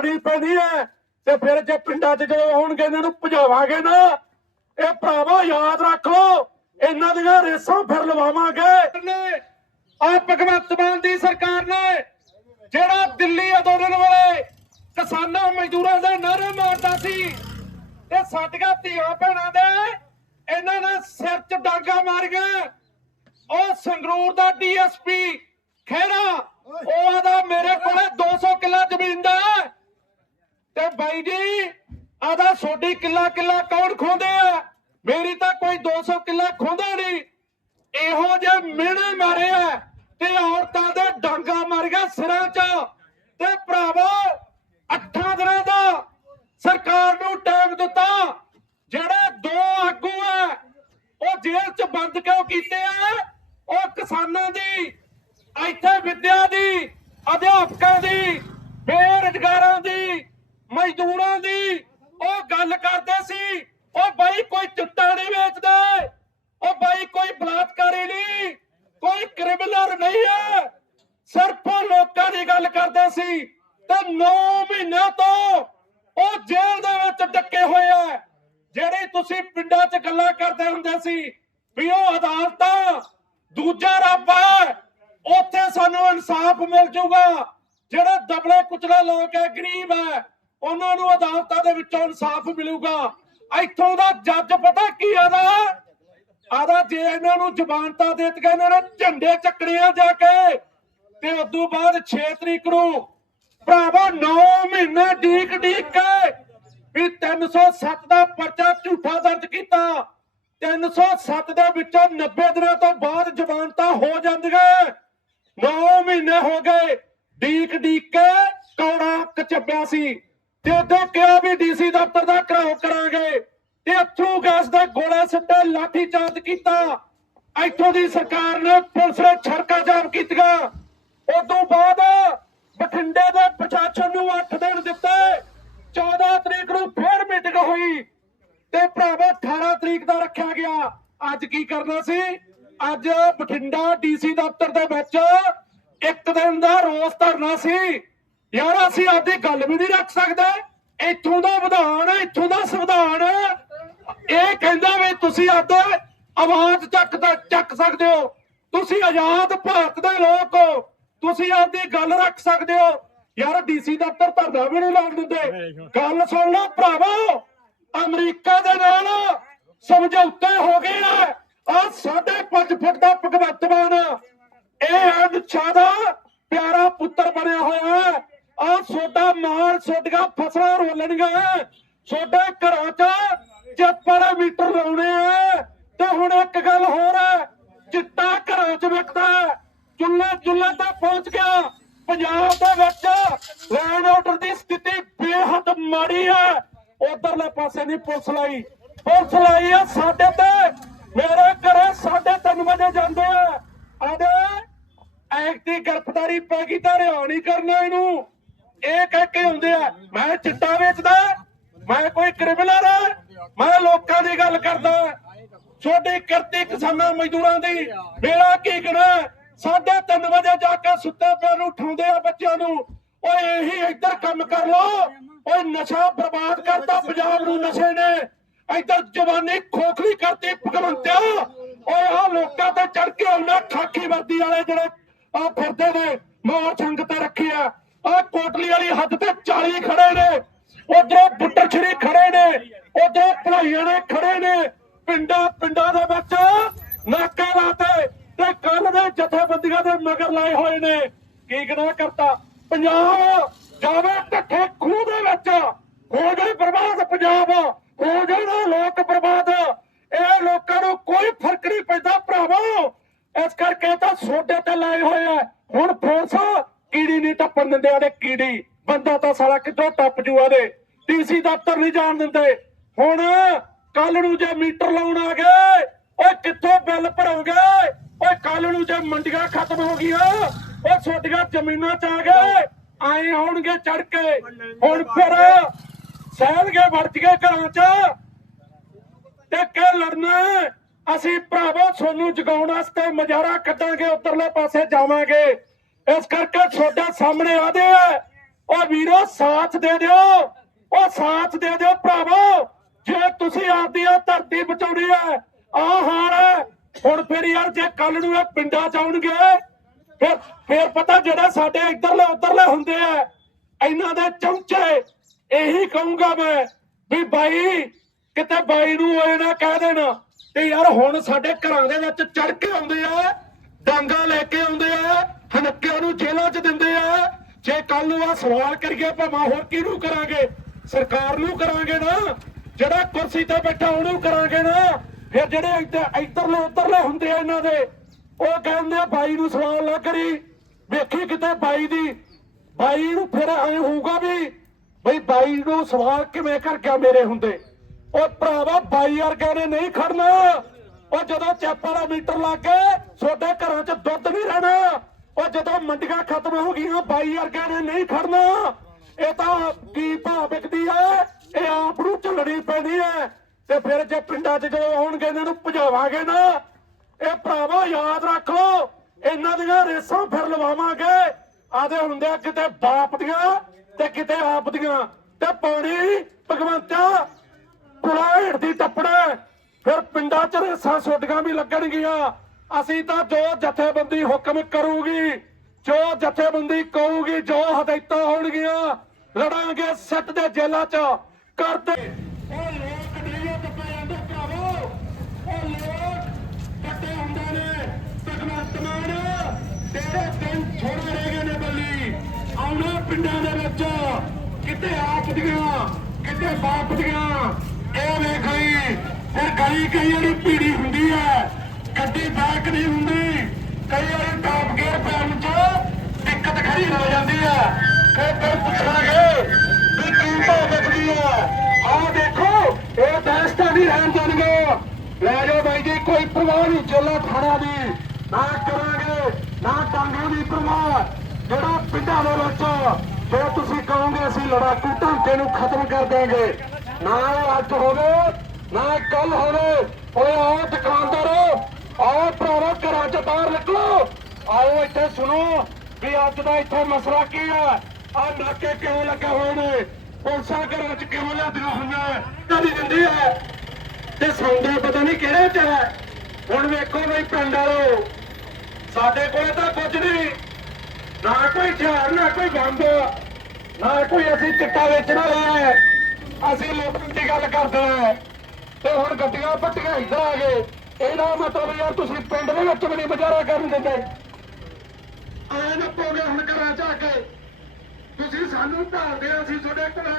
ਭੰਨਣੀ ਪੈਣੀ ਹੈ ਤੇ ਫਿਰ ਜੇ ਪਿੰਡਾਂ 'ਚ ਜਦੋਂ ਆਉਣਗੇ, ਇਹਨਾਂ ਨੂੰ ਭਜਾਵਾਂਗੇ ਨਾ। ਇਹ ਭਰਾਵਾ, ਯਾਦ ਰੱਖ ਲਓ ਇਹਨਾਂ ਦੀਆਂ ਰੇਸਾਂ ਫਿਰ ਲਵਾਵਾਂਗੇ। ਆ ਭਗਵੰਤ ਮਾਨ ਦੀ ਸਰਕਾਰ ਨੇ ਜਿਹੜਾ ਦਿੱਲੀ ਅੰਦੋਲਨ ਵੇਲੇ ਕਿਸਾਨਾਂ ਮਜ਼ਦੂਰਾਂ ਦੇ ਨਾਰੇ ਮਾਰਦਾ ਸੀ, ਤੇ ਸਾਡੀਆਂ ਧੀਆਂ ਭੈਣਾਂ ਦੇ ਇਹਨਾਂ ਨੇ ਸਿਰ 'ਚ ਡਾਂਗਾ ਮਾਰੀਆਂ। ਉਹ ਸੰਗਰੂਰ ਦਾ ਡੀਐਸਪੀ ਖਹਿਰਾ, ਉਹ ਆਦਾ ਮੇਰੇ ਕੋਲੇ 200 ਕਿੱਲਾ ਜ਼ਮੀਨ ਦਾ ਬਾਈ ਜੀ, ਆਦਾ ਛੋਡੀ ਕਿੱਲਾ ਕਿੱਲਾ ਕੌਣ ਖੋਂਦੇ ਆ? ਮੇਰੀ ਤਾਂ ਕੋਈ 200 ਕਿੱਲਾ ਖੋਂਦਾ ਨਹੀਂ। ਇਹੋ ਜੇ ਮਿਹਣੇ ਮਾਰੇ ਆ ਤੇ ਔਰਤਾਂ ਦੇ ਡਾਂਗਾ ਮਾਰੀਆਂ ਸਿਰਾਂ 'ਚ। ਤੇ ਭਰਾਵੋ, ਅੱਠਾਂ ਦਿਨਾਂ ਦਾ ਸਰਕਾਰ ਨੂੰ ਟਾਈਮ ਦਿੱਤਾ। ਜਿਹੜੇ ਦੋ ਆਗੂ ਆ, ਉਹ ਜੇਲ੍ਹ 'ਚ ਬੰਦ ਕਿਉਂ ਕੀਤੇ ਆ? ਉਹ ਕਿਸਾਨਾਂ ਦੀ, ਇੱਥੇ ਵਿਦਿਆ ਦੀ, ਅਧਿਆਪਕਾਂ ਦੀ ਬੇਰੁਜ਼ਗਾਰਾਂ ਮਜ਼ਦੂਰਾਂ ਦੀ ਉਹ ਗੱਲ ਕਰਦੇ ਸੀ, ਉਹ ਬਾਈ ਕੋਈ ਚਿੱਟਾ ਨਹੀਂ ਵੇਚਦਾ, ਉਹ ਬਾਈ ਕੋਈ ਬਲਾਤਕਾਰੀ ਨਹੀਂ, ਕੋਈ ਕ੍ਰਿਮੀਨਲ ਨਹੀਂ ਹੈ। ਸਿਰਫ ਲੋਕਾਂ ਦੀ ਗੱਲ ਕਰਦੇ ਸੀ ਤੇ 9 ਮਹੀਨਿਆਂ ਤੋਂ ਉਹ ਜੇਲ੍ਹ ਦੇ ਵਿੱਚ ਡੱਕੇ ਹੋਏ ਆ। ਜਿਹੜੇ ਤੁਸੀਂ ਪਿੰਡਾਂ 'ਚ ਗੱਲਾਂ ਕਰਦੇ ਹੁੰਦੇ ਸੀ ਵੀ ਉਹ ਅਦਾਲਤਾਂ ਦੂਜਾ ਰੱਬ ਹੈ ਉੱਥੇ ਸਾਨੂੰ ਇਨਸਾਫ ਮਿਲ ਜਾਊਗਾ ਜਿਹੜੇ ਦਬਲੇ ਕੁਚਲੇ ਲੋਕ ਹੈ ਗਰੀਬ ਹੈ ਉਹਨਾਂ ਨੂੰ ਅਦਾਲਤਾਂ ਦੇ ਵਿੱਚੋਂ ਇਨਸਾਫ ਮਿਲੂਗਾ। ਇੱਥੋਂ ਦਾ ਜੱਜ ਪਤਾ ਕੀ ਆਦਾ? ਆਦਾ ਜੇ ਇਹਨਾਂ ਨੂੰ ਜ਼ਮਾਨਤਾਂ ਦੇ ਦਿੱਤੀਆਂ ਇਹਨਾਂ ਨੇ ਝੰਡੇ ਚੱਕਣੇ ਆ ਜਾ ਕੇ। ਤੇ ਉਦੋਂ ਬਾਅਦ 6 ਤਰੀਕ ਨੂੰ ਭਰਾਵਾ 9 ਮਹੀਨੇ ਡੀਕ ਡੀਕ ਕੇ ਵੀ 307 ਦਾ ਪਰਚਾ ਝੂਠਾ ਦਰਜ ਕੀਤਾ। 307 ਦੇ ਵਿੱਚੋਂ 90 ਦਿਨਾਂ ਤੋਂ ਬਾਅਦ ਜ਼ਮਾਨਤਾਂ ਹੋ ਜਾਂਦੀਆਂ। 9 ਮਹੀਨੇ ਹੋ ਗਏ, ਡੀਕ ਡੀਕ ਕੇ ਕੌੜਾ ਕਚੱਬਿਆ ਸੀ। ਤੇ ਉਦੋਂ ਕਿਹਾ ਵੀ ਡੀਸੀ ਦਫ਼ਤਰ ਦਾ ਘਰਾਓ ਕਰਾਂਗੇ ਤੇ ਅਥਰੂ ਗੈਸ ਦੇ ਗੋਲੇ ਸਿੱਟੇ ਲਾਠੀ ਚਾਰਜ ਕੀਤਾ। ਇੱਥੋਂ ਦੀ ਸਰਕਾਰ ਨੇ ਪੁਲਿਸ ਨੇ ਛੜਕਾ ਜਾਮ ਕੀਤੀਆਂ। ਉਦੋਂ ਬਾਅਦ ਬਠਿੰਡੇ ਦੇ ਪ੍ਰਸ਼ਾਸਨ ਨੂੰ 8 ਦਿਨ ਦਿੱਤੇ। 14 ਤਰੀਕ ਨੂੰ ਫੇਰ ਮੀਟਿੰਗ ਹੋਈ ਤੇ ਭਰਾਵਾ 18 ਤਰੀਕ ਦਾ ਰੱਖਿਆ ਗਿਆ। ਅੱਜ ਕੀ ਕਰਨਾ ਸੀ? ਅੱਜ ਬਠਿੰਡਾ ਡੀਸੀ ਦਫ਼ਤਰ ਦੇ ਵਿੱਚ ਇੱਕ ਦਿਨ ਦਾ ਰੋਸ ਧਰਨਾ ਸੀ। ਯਾਰ, ਅਸੀਂ ਆਪਦੀ ਗੱਲ ਵੀ ਨਹੀਂ ਰੱਖ ਸਕਦੇ। ਇੱਥੋਂ ਦਾ ਵਿਧਾਨ, ਇੱਥੋਂ ਦਾ ਸੰਵਿਧਾਨ। ਇਹ ਕਹਿੰਦਾ ਵੀ ਤੁਸੀਂ ਆਪਦੇ ਆਵਾਜ਼ ਚੱਕ ਚੱਕ ਸਕਦੇ ਹੋ। ਤੁਸੀਂ ਆਜ਼ਾਦ ਭਾਰਤ ਦੇ ਲੋਕ ਹੋ। ਤੁਸੀਂ ਆਪਦੀ ਗੱਲ ਰੱਖ ਸਕਦੇ ਹੋ। ਯਾਰ, ਡੀਸੀ ਦਫ਼ਤਰ ਧਰਨਾ ਵੀ ਨਹੀਂ ਲਾਉਣ ਦਿੰਦੇ। ਗੱਲ ਸੁਣ ਲਓ ਭਰਾਵੋ, ਅਮਰੀਕਾ ਦੇ ਨਾਲ ਸਮਝੌਤੇ ਹੋ ਗਏ ਆ। ਆ ਸਾਢੇ ਪੰਜ ਫੁੱਟ ਦਾ ਭਗਵੰਤ ਮਾਨ। ਇਹ ਅਮਿਤ ਸ਼ਾਹ ਦਾ ਪਿਆਰਾ ਪੁੱਤਰ ਬਣਿਆ ਹੋਇਆ ਹੈ। ਆ ਸੋਡਾ ਮਾਲ ਛੋਟੀਆਂ ਫਸਲਾਂ ਰੋਲਣੀਆਂ ਸੋਡੇ ਘਰਾਂ 'ਚ ਚੱਪੜ ਮੀਟਰ ਲਾਉਣੇ ਆ ਤੇ ਹੁਣ ਇੱਕ ਗੱਲ ਹੋਰ ਹੈ ਚਿੱਟਾ ਘਰਾਂ 'ਚ ਵਿਕਦਾ ਚੁੱਲ੍ਹੇ ਚੁੱਲ੍ਹੇ ਤੇ ਪਹੁੰਚ ਗਿਆ। ਪੰਜਾਬ ਦੇ ਵਿੱਚ ਲੈਂਡ ਆਰਡਰ ਦੀ ਸਥਿਤੀ ਬੇਹੱਦ ਮਾੜੀ ਹੈ ਉਧਰਲੇ ਪਾਸੇ ਨਹੀਂ ਪੁਲਿਸ ਲਾਈ। ਪੁਲਿਸ ਲਾਈ ਆ ਸਾਡੇ ਤੇ। ਮੇਰੇ ਘਰੇ ਸਾਢੇ ਤਿੰਨ ਵਜੇ ਜਾਂਦੇ ਆ ਆਦੇ ਐਕਟੀ ਗ੍ਰਿਫਤਾਰੀ ਪੈ ਗਈ ਤਾਂ ਰਿਹਾਅ ਕਰਨਾ ਇਹਨੂੰ। ਇਹ ਕਹਿ ਕੇ ਹੁੰਦੇ ਆ, ਮੈਂ ਚਿੱਟਾ ਵੇਚਦਾ, ਮੈਂ ਕੋਈ ਕ੍ਰਿਮੀਨਲ ਆ, ਮੈਂ ਲੋਕਾਂ ਦੀ ਗੱਲ ਕਰਦਾ। ਛੋਟੀ ਕਰਤੀ ਕਿਸਾਨਾਂ ਮਜ਼ਦੂਰਾਂ ਦੀ, ਮੇਰਾ ਕੀ ਗਣਾ ਸਾਢੇ ਤਿੰਨ ਵਜੇ ਜਾ ਕੇ ਸੁੱਤੇ ਪਏ ਨੂੰ ਉਠਾਉਂਦੇ ਆ ਬੱਚਿਆਂ ਨੂੰ। ਓਏ, ਇਹੀ ਇੱਧਰ ਕੰਮ ਕਰ ਲੋ ਓਏ, ਨਸ਼ਾ ਬਰਬਾਦ ਕਰਤਾ, ਪੰਜਾਬ ਨੂੰ ਨਸ਼ੇ ਨੇ। ਇੱਧਰ ਜਵਾਨੀ ਖੋਖਲੀ ਕਰਤੀ, ਭਗਵੰਤਿਆ। ਓਏ ਆ ਲੋਕਾਂ ਤੇ ਚੜ ਕੇ ਉਹਨਾਂ ਖਾਕੀ ਵਰਦੀ ਵਾਲੇ ਜਿਹੜੇ ਆ ਫਿਰਦੇ ਨੇ ਮਾਰ ਸੰਗ ਤੇ ਰੱਖਿਆ ਆ ਕੋਟਲੀ ਵਾਲੀ ਹੱਦ ਤੇ 40 ਖੜੇ ਨੇ। ਉਧਰੋਂ ਬੁੱਟਰ ਛਰੀ ਖੜੇ ਨੇ। ਉਧਰੋਂ ਭਲਾਈਆਂ ਨੇ ਖੜੇ ਨੇ। ਪਿੰਡਾਂ ਪਿੰਡਾਂ ਦੇ ਵਿੱਚ ਨਾਕੇ ਲਾਤੇ ਤੇ ਕੱਲ ਦੇ ਜਥੇਬੰਦੀਆਂ ਦੇ ਮਗਰ ਲਾਏ ਹੋਏ ਨੇ। ਕੀ ਗਨਾਹ ਕਰਤਾ? ਪੰਜਾਬ ਜਾਵੇ ਢੱਠੇ ਖੂਹ ਦੇ ਵਿੱਚ। ਹੋ ਗਏ ਬਰਬਾਦ ਪੰਜਾਬ। ਹੋ ਗਏ ਨਾ ਲੋਕ ਬਰਬਾਦ। ਇਹ ਲੋਕਾਂ ਨੂੰ ਕੋਈ ਫ਼ਰਕ ਨਹੀਂ ਪੈਂਦਾ ਭਰਾਵੋ। ਇਸ ਕਰਕੇ ਤਾਂ ਸੋਡੇ ਤੇ ਲਾਏ ਹੋਏ ਆ। ਹੁਣ ਫੋਰਸ ਕੀੜੀ ਨਹੀਂ ਟੱਪਣ ਦਿੰਦੇ ਆਦੇ, ਕੀੜੀ। ਬੰਦਾ ਤਾਂ ਸਾਲਾ ਕਿੱਥੋਂ ਟੱਪ ਜੂਆ ਦੇ ਡੀਸੀ ਦਫ਼ਤਰ ਨਹੀਂ ਜਾਣ ਦਿੰਦੇ। ਹੁਣ ਕੱਲ ਨੂੰ ਜੇ ਮੀਟਰ ਲਾਉਣ ਆ ਗਏ, ਓਏ ਕਿੱਥੋਂ ਬਿੱਲ ਭਰੋਗੇ? ਓਏ ਕੱਲ ਨੂੰ ਜੇ ਮੰਡੀਆਂ ਖਤਮ ਹੋ ਗਈਆਂ ਓ ਛੋਟੀਆਂ ਜ਼ਮੀਨਾਂ ਚ ਆ ਗਏ, ਆਏ ਆਉਣਗੇ ਚੜ ਕੇ ਹੁਣ ਫਿਰ ਸਹਿਣਗੇ ਵਰਤ ਕੇ ਘਰਾਂ ਚ। ਤੇ ਕਿ ਲੜਨਾ? ਅਸੀਂ ਭਰਾਵੋ ਤੁਹਾਨੂੰ ਜਗਾਉਣ ਵਾਸਤੇ ਮਜ਼ਾਰਾ ਕੱਢਾਂਗੇ, ਉਧਰਲੇ ਪਾਸੇ ਜਾਵਾਂਗੇ। ਇਸ ਕਰਕੇ ਤੁਹਾਡੇ ਸਾਹਮਣੇ ਆਦੇ ਆ। ਉਹ ਵੀਰੋ, ਸਾਥ ਦੇ ਦਿਓ। ਉਹ ਸਾਥ ਦੇ ਦਿਓ ਭਰਾਵੋ। ਜੇ ਤੁਸੀਂ ਆਪਦੀ ਆ ਧਰਤੀ ਬਚਾਉਣੀ ਹੈ ਆ ਹਾਲ ਹੈ ਹੁਣ ਫਿਰ ਯਾਰ, ਜੇ ਕੱਲ ਨੂੰ ਇਹ ਪਿੰਡਾਂ ਚ ਫਿਰ ਫਿਰ ਪਤਾ ਜਿਹੜਾ ਸਾਡੇ ਇੱਧਰਲੇ ਉੱਧਰਲੇ ਹੁੰਦੇ ਆ, ਇਹਨਾਂ ਦੇ ਚਮਚੇ। ਇਹੀ ਕਹੂੰਗਾ ਮੈਂ ਵੀ ਬਾਈ, ਕਿਤੇ ਬਾਈ ਨੂੰ ਇਹ ਨਾ ਕਹਿ ਦੇਣਾ ਤੇ ਯਾਰ ਹੁਣ ਸਾਡੇ ਘਰਾਂ ਦੇ ਵਿੱਚ ਚੜ ਕੇ ਆਉਂਦੇ ਆ। ਡਾਂਗਾ ਲੈ ਕੇ ਆਉਂਦੇ ਆ, ਹਨੱਕਿਆਂ ਨੂੰ ਜੇਲ੍ਹਾਂ 'ਚ ਦਿੰਦੇ ਆ। ਜੇ ਕੱਲ ਨੂੰ ਆ ਸਵਾਲ ਕਰੀਏ, ਭਾਵੇਂ ਹੋਰ ਕਿਹਨੂੰ ਕਰਾਂਗੇ? ਸਰਕਾਰ ਨੂੰ ਕਰਾਂਗੇ ਨਾ, ਜਿਹੜਾ ਕੁਰਸੀ ਤੇ ਬੈਠਾ ਉਹਨੂੰ ਕਰਾਂਗੇ ਨਾ। ਫਿਰ ਜਿਹੜੇ ਇੱਧਰ ਇੱਧਰਲੇ, ਉੱਧਰਲੇ ਹੁੰਦੇ ਆ ਇਹਨਾਂ ਦੇ, ਉਹ ਕਹਿੰਦੇ ਆ ਬਾਈ ਨੂੰ ਸਵਾਲ ਨਾ ਕਰੀ। ਵੇਖੀ ਕਿਤੇ ਬਾਈ ਦੀ, ਬਾਈ ਨੂੰ ਫਿਰ ਐ ਹੋਊਗਾ ਵੀ ਬਈ ਬਾਈ ਨੂੰ ਸਵਾਲ ਕਿਵੇਂ ਕਰ ਗਿਆ ਮੇਰੇ ਹੁੰਦੇ? ਉਹ ਭਰਾਵਾ ਬਾਈ ਵਰਗਿਆਂ ਨੇ ਨਹੀਂ ਖੜਨਾ। ਉਹ ਜਦੋਂ ਚੈਪਾਂ ਦਾ ਮੀਟਰ ਲੱਗ ਗਏ ਛੋਟੇ ਘਰਾਂ 'ਚ ਦੁੱਧ ਨਹੀਂ ਰਹਿਣਾ। ਉਹ ਜਦੋਂ ਮੰਡੀਆਂ ਖਤਮ ਹੋ ਗਈਆਂ, ਬਾਈ ਵਰਗਿਆਂ ਨੇ ਨਹੀਂ ਖੜਨਾ। ਇਹ ਤਾਂ ਕੀ ਭਾਅ ਵਿਕਦੀ ਹੈ ਇਹ ਆਪ ਨੂੰ ਝੱਲਣੀ ਪੈਣੀ ਹੈ ਤੇ ਫਿਰ ਜੇ ਪਿੰਡਾਂ 'ਚ ਜਦੋਂ ਆਉਣਗੇ, ਇਹਨਾਂ ਨੂੰ ਭਜਾਵਾਂਗੇ ਨਾ। ਇਹ ਭਰਾਵਾ, ਯਾਦ ਰੱਖ ਲਓ, ਇਹਨਾਂ ਦੀਆਂ ਰੇਸਾਂ ਫਿਰ ਲਵਾਵਾਂਗੇ। ਆਦੇ ਹੁੰਦੇ ਆ ਕਿਤੇ ਬਾਪ ਦੀਆਂ ਤੇ ਕਿਤੇ ਆਪ ਦੀਆਂ। ਤੇ ਪਾਣੀ, ਭਗਵੰਤਾ, ਪੁਲਾੜ ਦੀ ਟੱਪੜਾ ਫਿਰ ਪਿੰਡਾਂ 'ਚ ਰੇਸਾਂ ਸੋਡੀਆਂ ਵੀ ਲੱਗਣਗੀਆਂ। ਅਸੀਂ ਤਾਂ ਜੋ ਜਥੇਬੰਦੀ ਹੁਕਮ ਕਰੂਗੀ, ਜੋ ਜਥੇਬੰਦੀ ਕਹੂਗੀ, ਜੋ ਹਦਾਇਤਾਂ ਹੋਣਗੀਆਂ, ਲੜਾਂਗੇ ਸੱਟ ਦੇ ਜੇਲਾਂ 'ਚ। ਕਰਦੇ ਉਹ ਲੋਕ ਨਹੀਂ ਟੱਪੇ ਜਾਂਦੇ ਭਰਾਵੋ। ਉਹ ਲੋਕ ਕੱਟੇ ਹੁੰਦੇ ਨੇ। ਭਗਵੰਤ ਮਾਨ, ਤੇਰੇ ਦਿਨ ਥੋੜੇ ਰਹਿ ਗਏ ਨੇ ਬੱਲੀ। ਆਉਣਾ ਪਿੰਡਾਂ ਦੇ ਵਿੱਚ। ਕਿਤੇ ਆਪ ਦੀਆਂ, ਕਿਤੇ ਬਾਪ ਦੀਆਂ। ਇਹ ਵੇਖ ਲਈ। ਫਿਰ ਗਲੀ ਕਈ ਵਾਰੀ ਭੀੜੀ ਹੁੰਦੀ ਹੈ ਗੱਡੀ ਬੈਕ ਨਹੀਂ ਹੁੰਦੀ। ਕਈ ਵਾਰੀ ਟਾਪ ਗੇਅਰ ਪੈਣ ਚ ਦਿੱਕਤ ਖੜੀ ਹੋ ਜਾਂਦੀ ਹੈ ਫਿਰ ਫਿਰ ਪੁੱਛਾਂਗੇ ਵੀ ਕੀ ਭਾਅ ਵਿਕਦੀ ਹੈ ਆਹ ਦੇਖੋ, ਇਹ ਦਸਤਾ ਨਹੀਂ ਰਹਿਣ ਦੇਣਗੇ ਲੈ ਜਾਓ ਬਾਈ ਜੀ, ਕੋਈ ਪਰਵਾਹ ਨਹੀਂ ਜੇਲਾ ਥਾਣਾ ਦੀ। ਨਾ ਕਰਾਂਗੇ, ਨਾ ਟਾਂਗਾਂ ਦੀ ਪਰਵਾਹ। ਜਿਹੜਾ ਪਿੰਡਾਂ ਦੇ ਵਿੱਚ ਜੇ ਤੁਸੀਂ ਕਹੋਗੇ ਅਸੀਂ ਲੜਾਕੂ ਢਾਂਚੇ ਨੂੰ ਖਤਮ ਕਰ ਦੇਵਾਂਗੇ ਨਾ ਇਹ ਅੱਜ ਹੋਵੇ ਨਾ ਕੱਲ ਹੋਵੇ ਓਏ ਆਓ ਦੁਕਾਨਦਾਰੋ, ਆਓ ਭਰਾਵਾ ਘਰਾਂ ਚ ਬਾਹਰ ਨਿਕਲੋ। ਆਓ ਇੱਥੇ ਸੁਣੋ ਵੀ ਅੱਜ ਦਾ ਇੱਥੇ ਮਸਲਾ ਕੀ ਆ ਆ ਨਾਕੇ ਕਿਉਂ ਲੱਗੇ ਹੋਏ ਨੇ? ਪੁਲਿਸਾਂ ਘਰਾਂ ਚ ਕਿਉਂ ਲਿਆਦੀਆਂ ਹੋਈਆਂ? ਕਦੀ ਦਿੰਦੀ ਹੈ। ਤੇ ਸੌਂਦਾ ਪਤਾ ਨਹੀਂ ਕਿਹੜੇ ਚ ਹੈ। ਹੁਣ ਵੇਖੋ ਬਈ ਪਿੰਡ ਵਾਲੋ। ਸਾਡੇ ਕੋਲ ਤਾਂ ਕੁਝ ਨਹੀਂ। ਨਾ ਕੋਈ ਹਥਿਆਰ, ਨਾ ਕੋਈ ਬੰਬ, ਨਾ ਕੋਈ ਅਸੀਂ ਚਿੱਟਾ ਵੇਚਣ ਵਾਲੇ ਆ। ਅਸੀਂ ਲੁੱਟਣ ਦੀ ਗੱਲ ਕਰਦੇ ਆ। ਤੇ ਹੁਣ ਗੱਡੀਆਂ ਪੱਟੀਆਂ ਇੱਧਰ ਆ ਗਏ। ਇਹਦਾ ਮਤਲਬ ਯਾਰ ਤੁਸੀਂ ਪਿੰਡ ਦੇ ਵਿੱਚ ਵੀ ਨਹੀਂ ਗੁਜ਼ਾਰਾ ਕਰਨ ਦਿੰਦੇ। ਆਏ ਨਾ ਪੋਗੇ ਹੁਣ ਘਰਾਂ ਚ ਆ ਕੇ। ਤੁਸੀਂ ਸਾਨੂੰ ਭਾਲਦੇ ਆ, ਅਸੀਂ ਤੁਹਾਡੇ ਘਰਾਂ